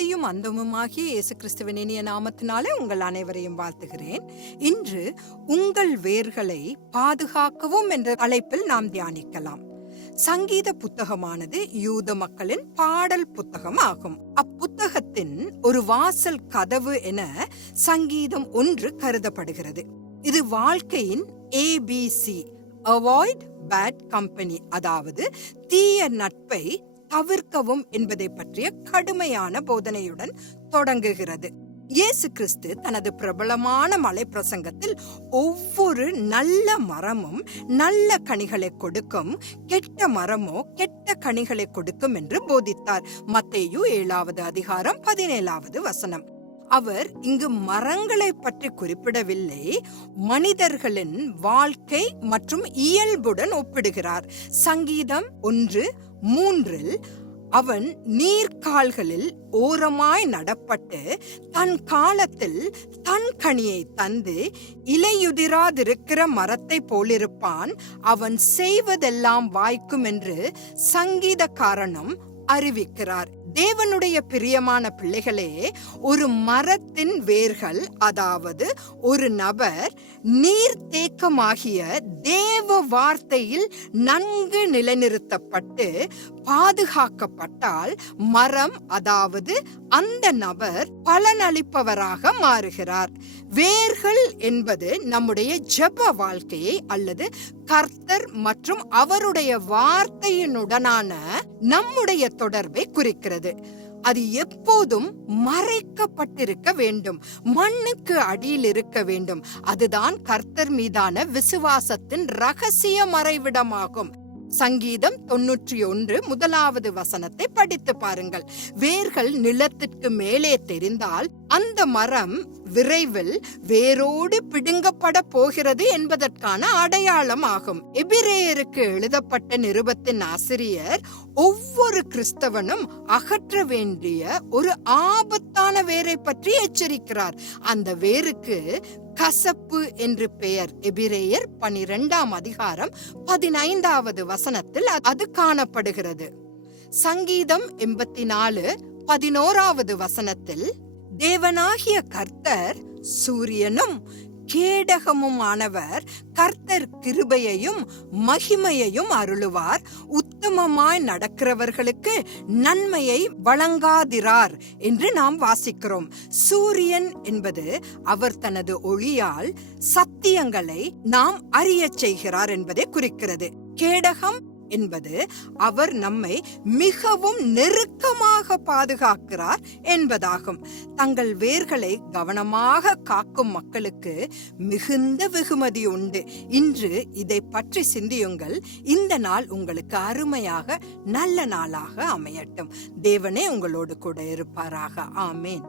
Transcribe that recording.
ஆதியும் அந்தமுமாகிய இயேசு கிறிஸ்துவின் இனிய நாமத்தினாலே உங்கள் அனைவரையும் வாழ்த்துகிறேன். இன்று உங்கள் வேர்களை பாதுகாக்கவும் என்ற தலைப்பில் நாம் தியானிக்கலாம். சங்கீத புத்தகமானது யூத மக்களின் பாடல் புத்தகம் ஆகும். அப்புத்தகத்தின் ஒரு வாசல் கதவு என சங்கீதம் ஒன்று கருதப்படுகிறது. இது வாழ்க்கையின் ஏபிசி அவாய்ட் பேட் கம்பெனி அதாவது தீய நட்பை தவிர்க்கவும் என்பதை பற்றிய கடுமையான போதனையுடன் தொடங்குகிறது. இயேசு கிறிஸ்து தனது பிரபலமான மலை பிரசங்கத்தில் ஒவ்வொரு நல்ல மரமும் நல்ல கனிகளை கொடுக்கும் கெட்ட மரமோ கெட்ட கனிகளை கொடுக்கும் என்று போதித்தார். மத்தேயு ஏழாவது அதிகாரம் பதினேழாவது வசனம். அவர் இங்கு மரங்களை பற்றி குறிப்பிடவில்லை. மனிதர்களின் வாழ்க்கை மற்றும் இயல்புடன் ஒப்பிடுகிறார். சங்கீதம் ஒன்று மூன்றில் அவன் நீர்கால்களில் ஓரமாய் நடப்பட்டு தன் காலத்தில் தன் கனியை தந்து இலையுதிராதிருக்கிற மரத்தை போலிருப்பான். அவன் செய்வதெல்லாம் வாய்க்கும் என்று காரணம் அறிவிக்கிறார். தேவனுடைய பிரியமான பிள்ளைகளே ஒரு மரத்தின் வேர்கள் அதாவது ஒரு நபர் நீர் தேக்கமாகிய தேவ வார்த்தையில் நன்கு நிலைநிறுத்தப்பட்டு பாதுகாக்கப்பட்டால் மரம் அதாவது அந்த நபர் பலனளிப்பவராக மாறுகிறார். வேர்கள் என்பது நம்முடைய ஜெப வாழ்க்கையை அல்லது கர்த்தர் மற்றும் அவருடைய வார்த்தையினுடனான நம்முடைய தொடர்பை குறிக்கிறது. அது எப்போதும் மறைக்கப்பட்டிருக்க வேண்டும். மண்ணுக்கு அடியில் இருக்க வேண்டும். அதுதான் கர்த்தர் மீதான விசுவாசத்தின் ரகசிய மறைவிடமாகும். சங்கீதம் தொன்னூற்றி ஒன்று முதலாவது வசனத்தை படித்து பாருங்கள். வேர்கள் நிலத்திற்கு மேலே தெரிந்தால் அந்த மரம் விரைவில் வேரோடு பிடுங்கப்பட போகிறது என்பதற்கான அடையாளம் ஆகும். எபிரேயருக்கு எழுதப்பட்ட நிருபத்தின் ஆசிரியர் ஒவ்வொரு கிறிஸ்தவனும் அகற்ற வேண்டிய ஒரு ஆபத்தான வேரை பற்றி எச்சரிக்கிறார். அந்த வேருக்கு கசப்பு என்று பெயர் எபிரேயர் பனிரெண்டாம் அதிகாரம் பதினைந்தாவது வசனத்தில் அது காணப்படுகிறது. சங்கீதம் எண்பத்தி நாலு பதினோராவது வசனத்தில் தேவனாகிய கர்த்தர் சூரியனும் கேடகமுமானவர் கர்த்தர் கிருபையையும் மகிமையையும் அருளுவார். உத்தமமாய் நடக்கிறவர்களுக்கு நன்மையை வழங்காதிரார் என்று நாம் வாசிக்கிறோம். சூரியன் என்பது அவர் தனது ஒளியால் சத்தியங்களை நாம் அறியச் செய்கிறார் என்பதை குறிக்கிறது. கேடகம் என்பது அவர் நம்மை மிகவும் நெருக்கமாக பாதுகாக்கிறார் என்பதாகும். தங்கள் வேர்களை கவனமாக காக்கும் மக்களுக்கு மிகுந்த வெகுமதி உண்டு. இன்று இதை பற்றி சிந்தியுங்கள். இந்த நாள் உங்களுக்கு அருமையாக நல்ல நாளாக அமையட்டும். தேவனே உங்களோடு கூட இருப்பாராக. ஆமேன்.